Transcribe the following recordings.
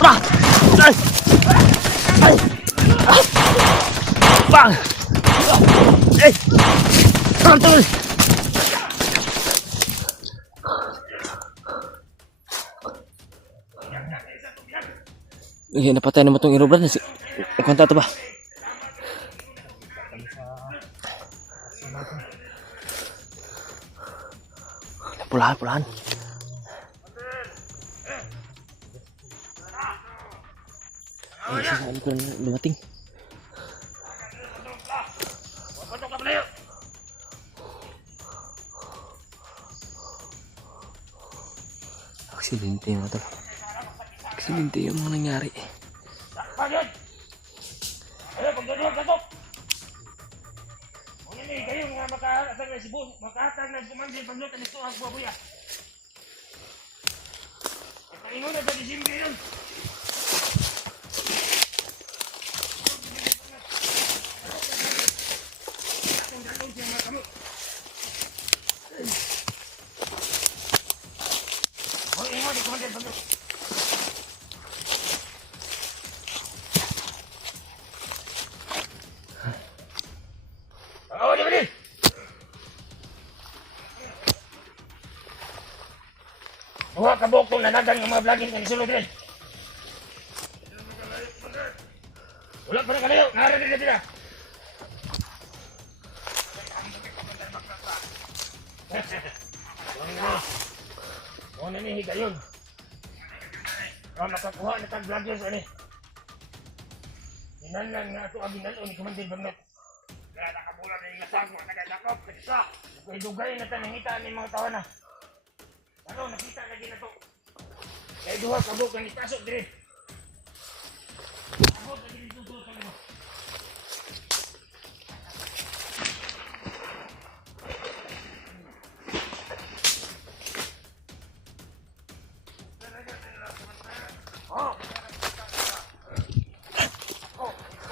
Bang! Ay! Ay! Bang! Eh! Kantul! Iya, napatay naman itong aeroplane. Kanta ito ba? Pulahan. Ay, saan ko dumating? Aksidente mo ito. Aksidente yung mga nangyari. Pagod! Ayo, pagdadulog ka to! Kung hindi kayo nga makahatag na Cebu, makahatag na sumandil pagdulog ka nito ang buwabuya. At kaingon na sa Disimbre yun. Atong dalog siya mga kamo. Hoy, ingon, sumandil pagdulog. Huwag kabok kung nanagan ng mga vlogging na nisulod rin. Wala pa na kalayo, nararin na sila. Huwag na nihiga yun. Makakuha na tag-vloggers ani. Hinanan nga ito ang ginalo ni Commander Bagnot. Kaya nakabulan na yung nasag, mga taga-dakop, kaysa. Dugay na tanangita ng mga tawa na. Ano, nakita ka din na to. Kaya duha kabok ang ipasok din. Kabok na din ito sa mo.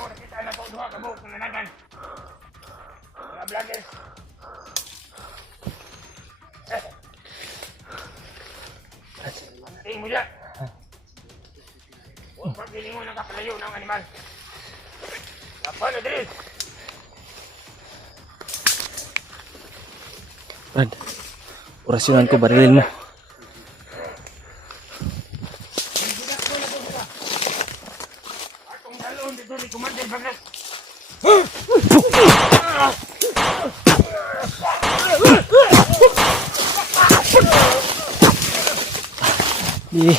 Nakita na to duha kabok ng nanagan. Mga vloggers. Tingin mo dyan. Huwag pagkiling mo nakapalayo ng animal. Lapan na din. Brad, orasyonan ko, barilin mo. Atong dalon dito ni Commander Bagnot. Ih.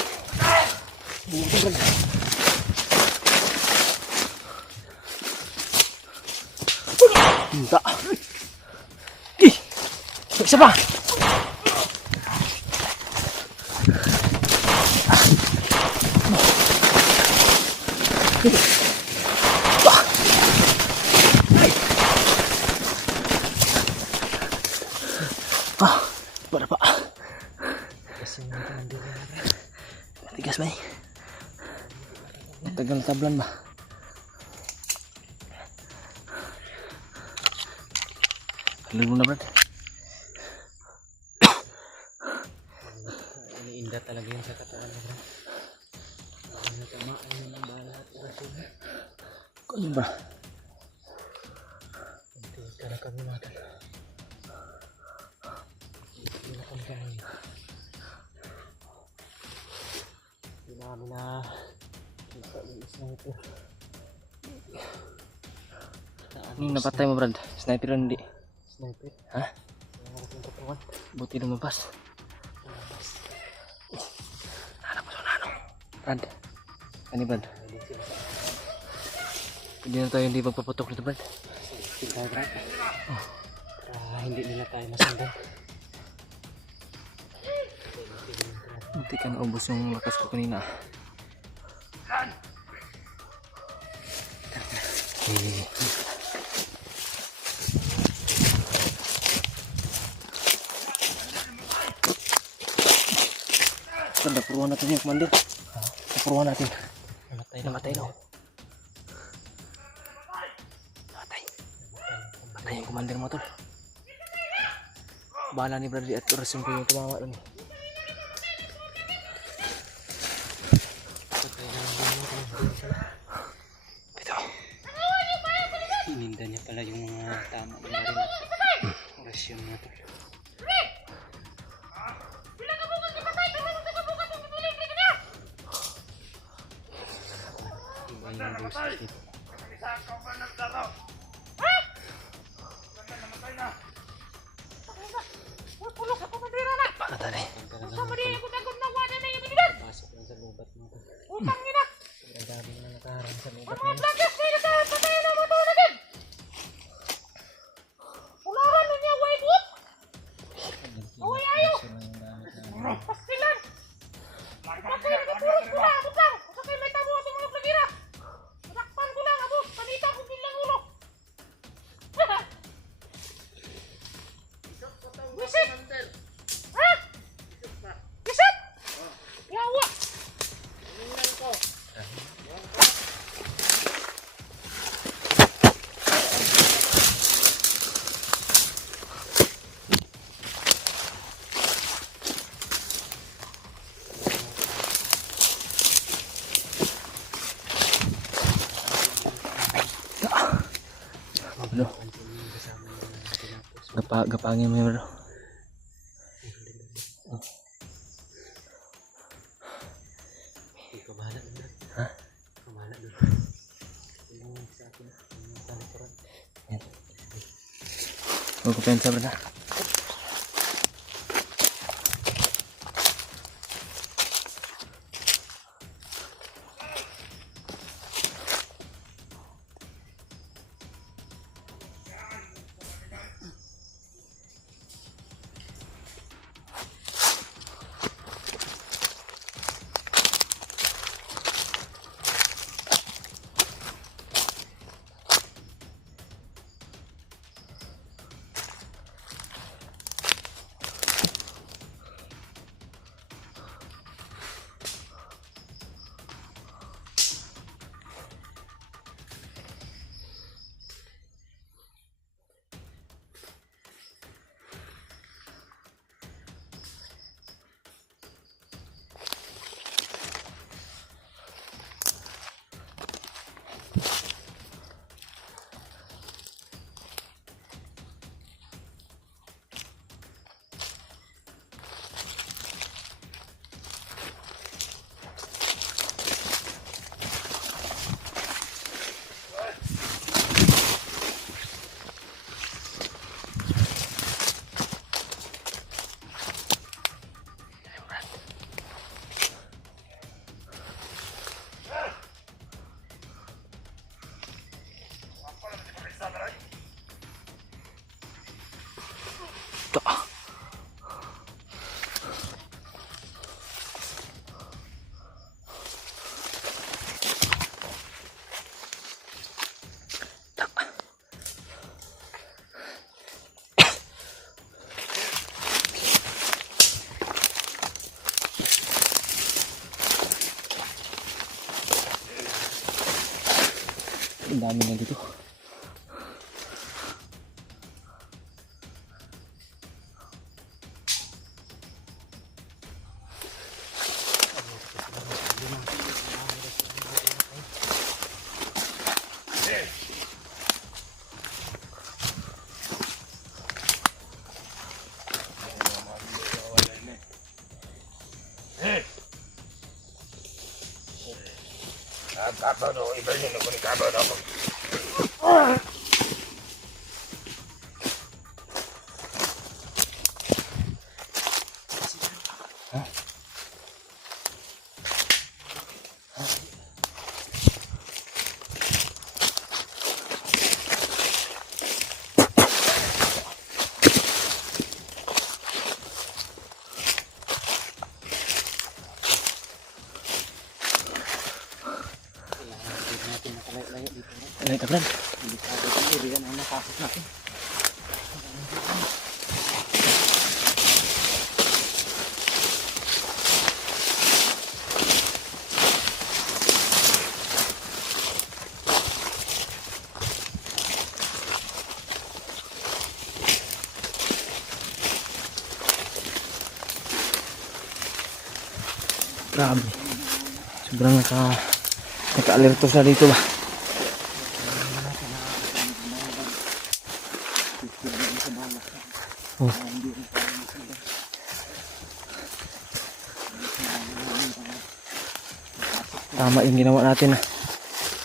Enggak. Ih. Isa pa. Para pa. Tigas ba eh? Tagal tablan ba? Halil mo na, Brad. Iniinda talaga yun sa katawan mo, Brad. Baka natamaan yung bala at orasyon. Kaya ba? Hindi ka na kami natin. Hindi na kami kami. Hindi na kami na isa yung sniper. Anong napatay mo, Brad? Sniper o hindi? Sniper? Ha? Wala na kong katawan. Buti lumabas. Hanap mo sa nanong. Brad. Ano, Brad? Hindi na tayo hindi magpaputok nito, Brad. Tingnan, Brad. Para hindi nila tayo masundan. Hindi ka naubos yung lakas ko kanina. Brad, napuruhan natin yung commander. Napuruhan natin. Namatay na. Patay yung commander mo, tol. Bahala ni Brad at orasyon ko yung tumawa dun. namatay. Nakisakaw ba ng dalaw? Ha? Namatay na. Pulok sa kumadira na. Patay. Sama din yung kutagod na wala na yung binigyan. Pasok lang sa lubat mo. Utang nila. Ang dami na nakaharang sa lubat Mga mo. blagas kayo na patay na mo na din. Ulahan na niya, white wood. Uy, ayaw. Pastilan. Patay na purot ko na, butang. Sakay may tabo sa mga plagira. Nakpan ko lang, abos. Panita ko bilang ulo. Visit. Ha? Visit? Yawa. Bro. Gapangin mo yun, bro. Ikaw bahala doon. Ha? Ikaw bahala doon. Yung sa akin, yung talikuran. Huwag ko pensa, bro na. Ang dami na dito. Kabaw no, iba yun ako ni kabaw no ako. Alay, tablan. Delikado yung area na nakasok natin. Grabe. Sobrang naka-alerto sa dito ba. Oh. Tama yung ginawa natin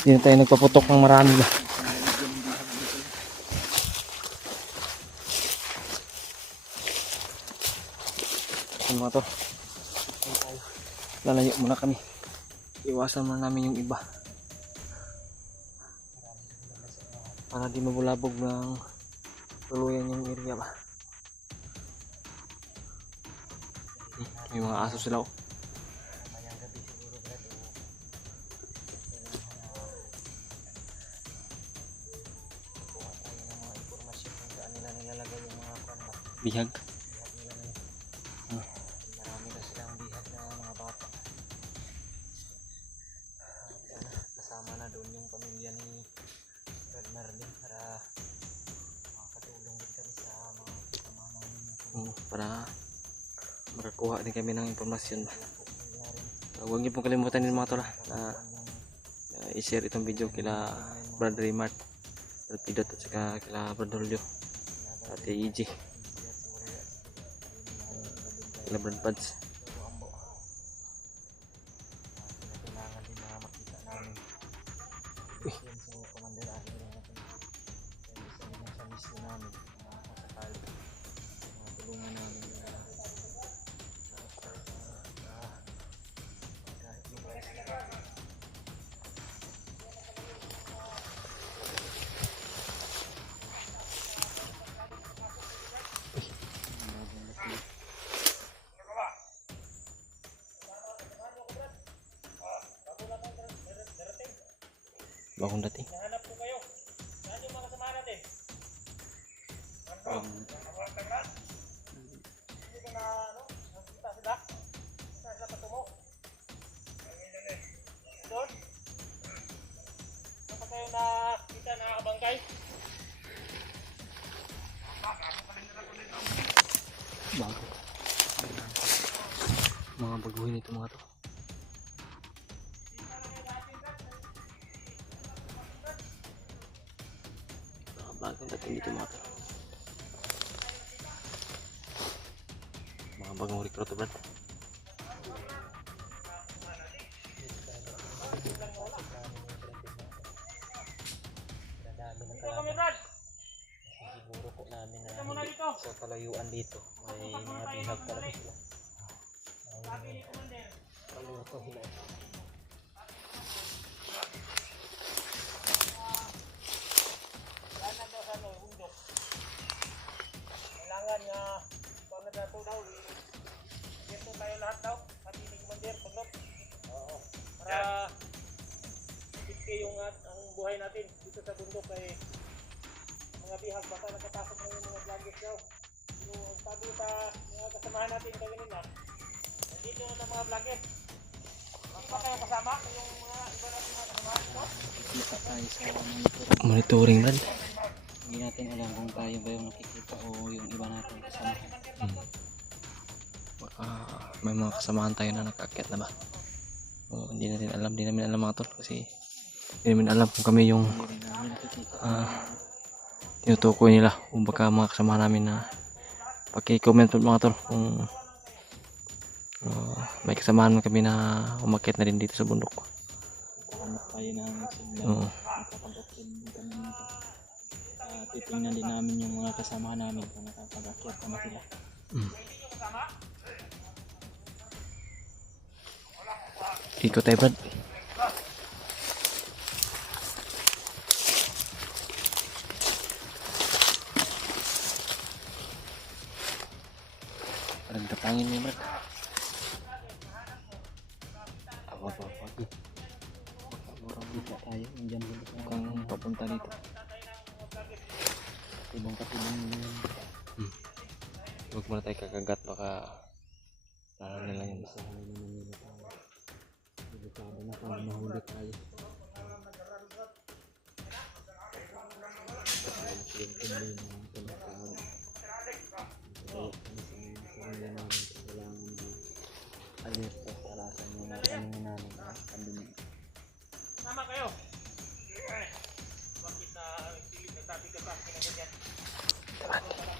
Hindi na tayo nagpaputok ng marami ba. Ano mga to? Lalayo muna kami. Iwasan muna namin yung iba. Para di mabulabog ng tuluyan yung area ba. May mga aso sila oh. Mayang gabi siguro Brad. Kuha tayo ng mga impormasyon kung saan nila nilalagay yung mga kwan ba. Bihag. Bihag nila na yun. Marami na silang bihag na mga bata. Sana kasama na doon yung pamilya ni Brad Marlin para makakatulong din kami sa mga kasama namin. Para makakuha din kami ng impormasyon ba. Huwag niyo pong kalimutan din mga tol na i-share itong video kila Brad Raymart, Brad Pidot at saka kila Brad Julio at EG, kila Brad Pads. Kailangan din na makita namin yan si Commander Adi natin sa mismo namin masakali tulungan namin Bagong dating. Nahanap ko kayo. Saan yung mga kasama natin? Hindi ko na, nakita sila? Saan sila patungo? Doon? Saan pa kayo nakita na kabangkay? Bago. Mga baguhin ito mga to. Bagong dating dito mga to. Mga bagong recruit Brad. dadami ng Dito kami, kalaban Brad! siguro po namin na Dito muna hindi dito! sa kalayuan dito may mga bihag talaga sila Sabi ni Commander. kaluto sila Saan na daw sa bundok? Kailangan nga, pag nagdato daw, dito tayo lahat daw. Sabi ni Commander, pagod. Oo. Para safety yung ang buhay natin dito sa bundok ay mga bihag baka nakapasok na yung mga blankets daw. So, sabi sa mga kasamahan natin kanina, nandito na ang mga blanket. Bakit ba kayo kasama? Yung mga iba natin mga kasamahan dito? kita tayo sa Monitoring Brad. hindi natin alam kung tayo ba yung nakikita o yung iba natin kasama Baka may mga kasamahan tayo na nakaakyat na ba. O, hindi namin alam mga tol kasi hindi namin alam kung kami yung hindi rin namin nakikita tinutukoy nila kung baka mga kasama namin na paki-comment po mga tol kung may kasamahan kami na umakyat na rin dito sa bundok. hanap tayo ng sigla Oo. nakapag-upload din kami nito titingnan din namin yung mga kasama namin kung nakapag-akyat na sila Ikot tayo Brad. Parang tapangin niya Brad. Awag. murang kita tayo nandiyan din sa Mukhang papunta dito. ibang katibang Huwag muna tayo kakagat baka lalo nila yun. sa naman nila tayo delikado na kung mahuli tayo yung kumbay na tumatawag kaya kami sa sarili namin kailangan na alerto sa alasan yung tanongin namin kami Sama kayo. Bakit na pilit na sabi ka sa akin na ganyan?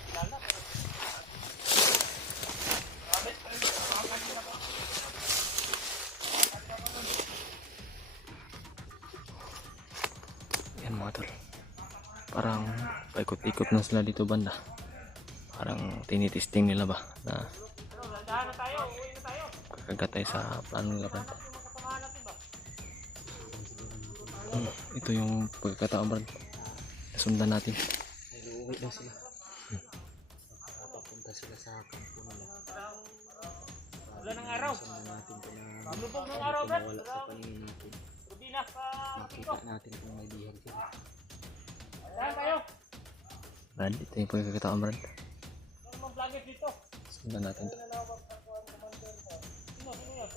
Kilala, pero... Sabi, kanina po. mga tol. Parang paikot-ikot na sila dito banda. Parang tinitesting nila ba na kakagatay sa plano nila Brad. Ito yung pagkakataon Brad. Sundan natin. Uuwi na sila. Papunta sila sa kampo nila. Wala ng araw. Sundan natin kung na Lubog ng araw, Brad. wala sa paningin natin. Rubina pa. Makita natin kung may bihag sila. Saan tayo? Brad, ito yung pagkakataon Brad. Ano mang vlogger dito? Sundan natin to. Sino yun?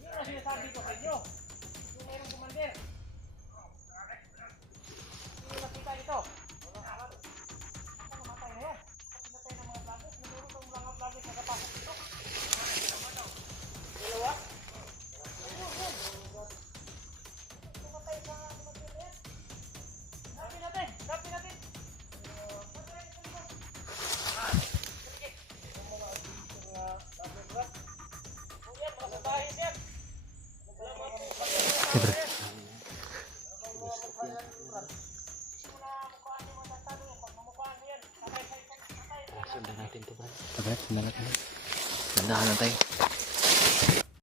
Yun ang sinasabi ko sa inyo. Yung mayroong commander. Sino nakita ito? Ano matay na yan? Pinatay ng mga vloggers. Meron itong mga vloggers na kapasok dito. Dalawa? Pumatay sa commander na yan. Sabi natin! Sabi natin! Okay, Brad.